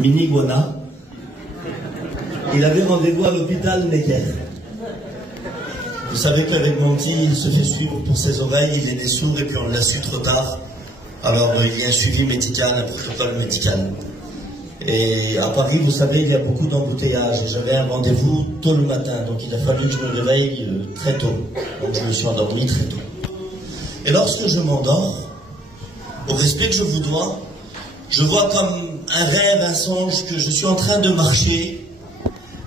Mini Guana. Il avait rendez-vous à l'hôpital Necker. Vous savez qu'avec mon petit, il se fait suivre pour ses oreilles, il est né sourd et puis on l'a su trop tard. Alors il y a un suivi médical, un protocole médical. Et à Paris, vous savez, il y a beaucoup d'embouteillages. Et j'avais un rendez-vous tôt le matin, donc il a fallu que je me réveille très tôt. Donc je me suis endormi très tôt. Et lorsque je m'endors, au respect que je vous dois, je vois comme un rêve, un songe, que je suis en train de marcher.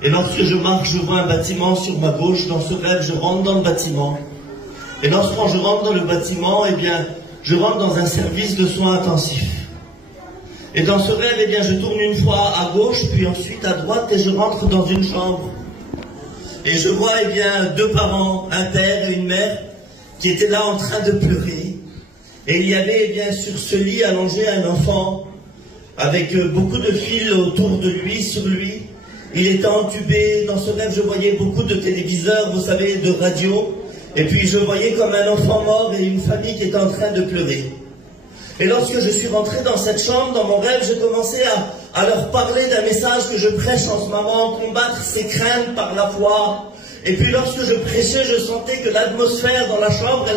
Et lorsque je marche, je vois un bâtiment sur ma gauche. Dans ce rêve, je rentre dans le bâtiment. Et lorsque je rentre dans le bâtiment, eh bien, je rentre dans un service de soins intensifs. Et dans ce rêve, eh bien, je tourne une fois à gauche, puis ensuite à droite, et je rentre dans une chambre. Et je vois, eh bien, deux parents, un père et une mère, qui étaient là en train de pleurer. Et il y avait, eh bien, sur ce lit allongé un enfant, avec beaucoup de fils autour de lui, sur lui. Il était entubé. Dans ce rêve, je voyais beaucoup de téléviseurs, vous savez, de radio. Et puis je voyais comme un enfant mort et une famille qui était en train de pleurer. Et lorsque je suis rentré dans cette chambre, dans mon rêve, j'ai commencé à leur parler d'un message que je prêche en ce moment, combattre ses craintes par la foi. Et puis lorsque je prêchais, je sentais que l'atmosphère dans la chambre,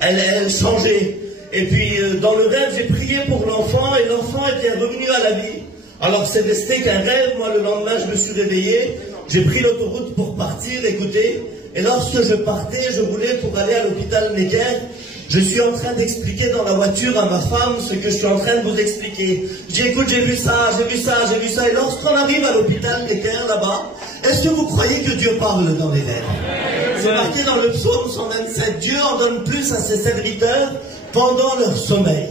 elle changeait. Et puis dans le rêve, j'ai prié pour l'enfant et l'enfant était revenu à la vie. Alors c'est resté qu'un rêve. Moi, le lendemain, je me suis réveillé, j'ai pris l'autoroute pour partir, écoutez. Et lorsque je partais, je roulais pour aller à l'hôpital Necker. Je suis en train d'expliquer dans la voiture à ma femme ce que je suis en train de vous expliquer. Je dis, écoute, j'ai vu ça, j'ai vu ça, j'ai vu ça. Et lorsqu'on arrive à l'hôpital Necker, là-bas, est-ce que vous croyez que Dieu parle dans les rêves? C'est marqué dans le psaume 127, Dieu en donne plus à ses serviteurs pendant leur sommeil.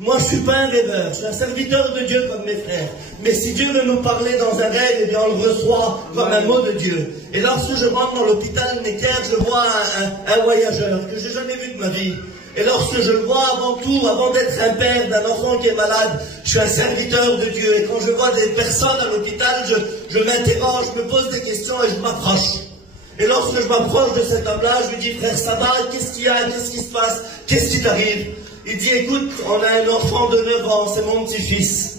Moi, je suis pas un rêveur, je suis un serviteur de Dieu comme mes frères. Mais si Dieu veut nous parler dans un rêve, eh bien on le reçoit comme un mot de Dieu. Et lorsque je rentre dans l'hôpital Necker, je vois un voyageur que j'ai jamais vu de ma vie. Et lorsque je le vois, avant tout, avant d'être un père d'un enfant qui est malade, je suis un serviteur de Dieu. Et quand je vois des personnes à l'hôpital, je m'interroge, je me pose des questions et je m'approche. Et lorsque je m'approche de cet homme-là, je lui dis, frère, ça va, qu'est-ce qu'il y a, qu'est-ce qui se passe, qu'est-ce qui t'arrive? Il dit, écoute, on a un enfant de 9 ans, c'est mon petit-fils.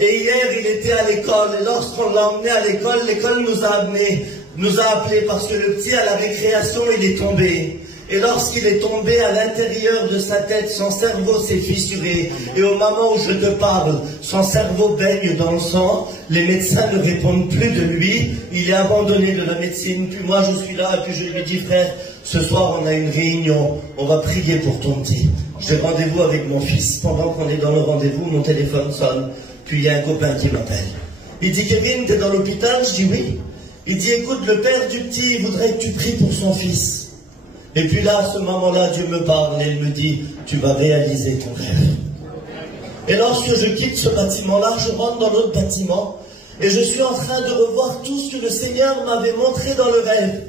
Et hier, il était à l'école, et lorsqu'on l'a emmené à l'école, l'école nous a appelés parce que le petit, à la récréation, il est tombé. Et lorsqu'il est tombé à l'intérieur de sa tête, son cerveau s'est fissuré. Et au moment où je te parle, son cerveau baigne dans le sang. Les médecins ne répondent plus de lui. Il est abandonné de la médecine. Puis moi, je suis là, et puis je lui dis, frère, ce soir, on a une réunion. On va prier pour ton petit. J'ai rendez-vous avec mon fils. Pendant qu'on est dans le rendez-vous, mon téléphone sonne. Puis il y a un copain qui m'appelle. Il dit, Kevin, t'es dans l'hôpital? Je dis oui. Il dit, écoute, le père du petit, il voudrait que tu pries pour son fils. Et puis là, à ce moment-là, Dieu me parle et il me dit, tu vas réaliser ton rêve. Et lorsque je quitte ce bâtiment-là, je rentre dans l'autre bâtiment et je suis en train de revoir tout ce que le Seigneur m'avait montré dans le rêve.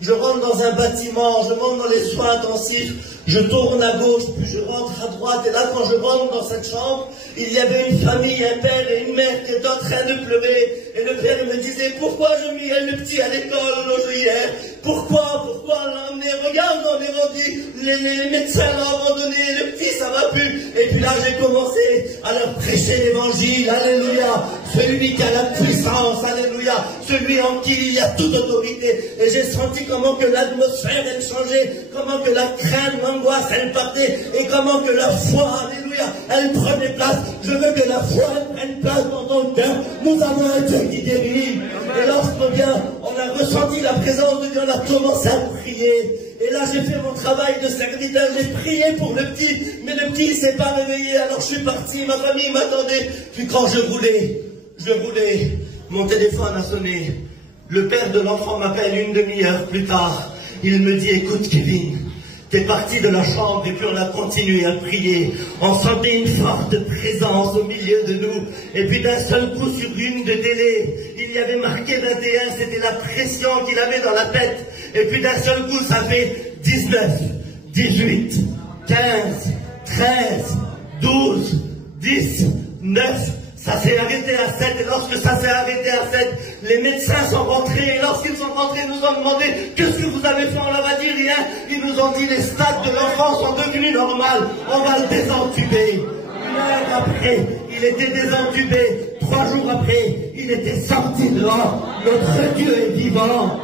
Je rentre dans un bâtiment, je monte dans les soins intensifs, je tourne à gauche, puis je rentre à droite. Et là, quand je rentre dans cette chambre, il y avait une famille, un père et une mère qui étaient en train de pleurer. Et le père me disait, pourquoi je mis le petit à l'école hier? Pourquoi on l'a emmené? Regarde, on est rendu, les médecins l'ont abandonné, le petit, ça va plus. Et puis là, j'ai commencé à leur prêcher l'évangile, alléluia. Celui qui a la puissance, alléluia. Celui en qui il y a toute autorité. Et j'ai senti comment que l'atmosphère, elle changeait, comment que la crainte, l'angoisse, elle partait, et comment que la foi, alléluia, elle prenait place. Je veux que la foi, elle prenne place dans ton cœur. Nous avons un Dieu qui guérit. Et lorsqu'on vient, on a ressenti la présence de Dieu, on a commencé à prier. Et là, j'ai fait mon travail de serviteur, j'ai prié pour le petit, mais le petit, il s'est pas réveillé. Alors je suis parti, ma famille m'attendait. Puis quand je roulais, mon téléphone a sonné. Le père de l'enfant m'appelle une demi-heure plus tard. Il me dit, écoute Kevin, t'es parti de la chambre et puis on a continué à prier. On sentait une forte présence au milieu de nous. Et puis d'un seul coup sur une de télé, il y avait marqué 21, c'était la pression qu'il avait dans la tête. Et puis d'un seul coup ça fait 19, 18, 15, 13, 12, 10, 9... Ça s'est arrêté à 7, et lorsque ça s'est arrêté à 7, les médecins sont rentrés, et lorsqu'ils sont rentrés, ils nous ont demandé « Qu'est-ce que vous avez fait ?» On leur a dit rien. Ils nous ont dit « Les stades de l'enfant sont devenus normales, on va le désentuber. » Une heure après, il était désentubé. 3 jours jours après, il était sorti dehors. Notre Dieu est vivant.